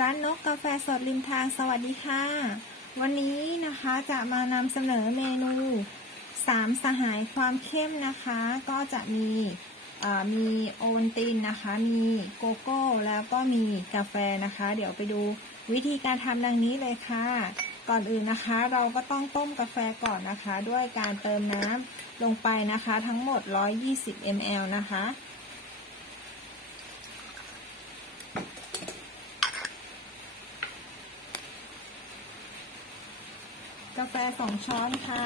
ร้านนกกาแฟสดริมทางสวัสดีค่ะ วันนี้นะคะจะมานำเสนอเมนูสามสหายความเข้มนะคะ ก็จะมีมีโอวัลตินนะคะ มีโกโก้แล้วก็มีกาแฟนะคะ เดี๋ยวไปดูวิธีการทำดังนี้เลยค่ะ ก่อนอื่นนะคะ เราก็ต้องต้มกาแฟก่อนนะคะ ด้วยการเติมน้ำลงไปนะคะ ทั้งหมด 120 ml นะคะ กาแฟสองช้อนค่ะ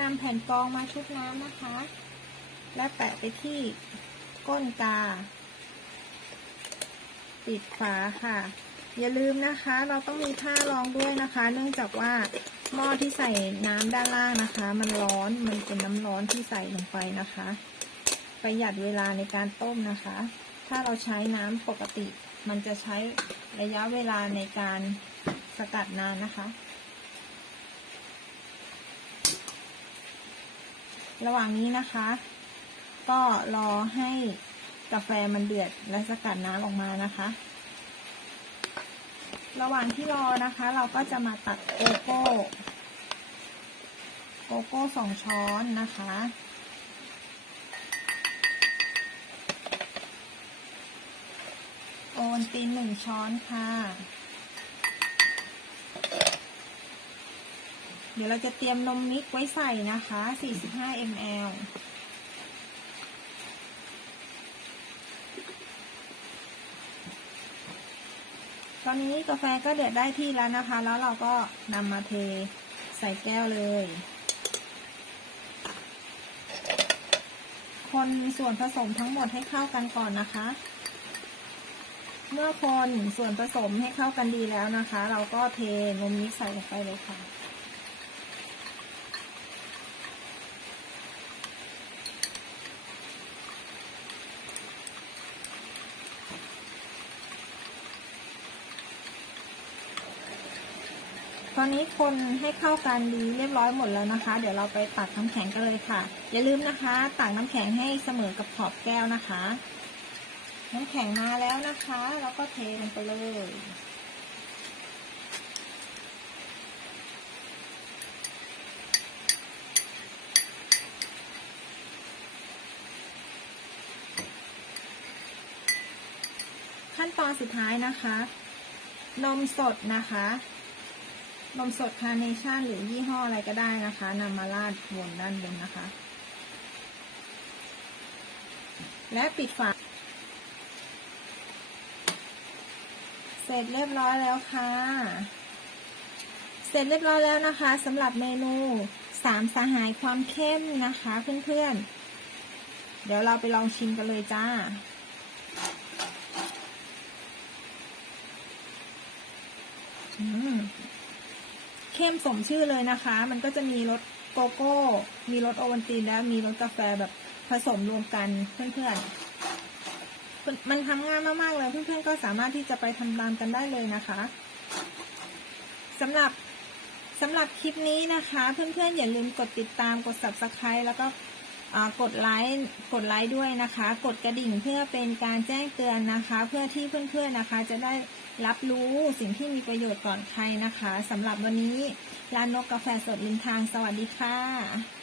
นำแผ่นกองมาชุบน้ำนะคะ และแปะไปที่ก้นกาปิดฝาค่ะ อย่าลืมนะคะ เราต้องมีผ้ารองด้วยนะคะ เนื่องจากว่าหม้อที่ใส่น้ำด้านล่างนะคะ มันร้อนมันเป็นน้ำร้อนที่ใส่ลงไปนะคะ ประหยัดเวลาในการต้มนะคะ ถ้าเราใช้น้ำปกติ มันจะใช้ระยะเวลาในการสกัดนานนะคะ ระหว่างนี้นะคะ ก็รอให้กาแฟมันเดือดและสกัดน้ำออกมานะคะ ระหว่างที่รอนะคะ เราก็จะมาตักโกโก้โกโก้สองช้อนนะคะ โอวัลตินหนึ่งช้อนค่ะ เดี๋ยวเราจะเตรียมนมมิกไว้ใส่นะคะ 45 ml ตอนนี้กาแฟก็เดือดได้ที่แล้วนะคะ แล้วเราก็นำมาเทใส่แก้วเลย คนส่วนผสมทั้งหมดให้เข้ากันก่อนนะคะ เมื่อคนส่วนผสมให้เข้ากันดีแล้วนะคะ เราก็เทนมนี้ใส่ลงไปเลยค่ะ อนนี้คนให้เข้ากันดีเรียบร้อยหมดแล้วนะคะ เดี๋ยวเราไปตักน้ำแข็งกันเลยค่ะ อย่าลืมนะคะ ตักน้ำแข็งให้เสมอกับขอบแก้วนะคะ น้ำแข็งมาแล้วนะคะ แล้วก็เทลงไปเลยขั้นตอนสุดท้ายนะคะ นมสดนะคะ นมสดคาร์เนชั่นหรือยี่ห้ออะไรก็ได้นะคะนำมาราดบนด้านบนนะคะ และปิดฝา เสร็จเรียบร้อยแล้วค่ะ เสร็จเรียบร้อยแล้วนะคะสำหรับเมนูสามสหายความเข้มนะคะเพื่อนๆ เดี๋ยวเราไปลองชิมกันเลยจ้าอืม เข้มสมชื่อเลยนะคะ มันก็จะมีรสโกโก้ มีรสโอวัลตินและมีรสกาแฟแบบผสมรวมกันเพื่อนๆ มันทำง่ายมากๆเลยเพื่อนๆ ก็สามารถที่จะไปทำตามกันได้เลยนะคะสำหรับสำหรับคลิปนี้นะคะ เพื่อนๆ อย่าลืมกดติดตามกด subscribe แล้วก็ กดไลค์กดไลค์ด้วยนะคะ กดกระดิ่งเพื่อเป็นการแจ้งเตือนนะคะ เพื่อที่เพื่อนๆนะคะ จะได้รับรู้สิ่งที่มีประโยชน์ก่อนใครนะคะสำหรับวันนี้ร้านนกกาแฟสดริมทางสวัสดีค่ะ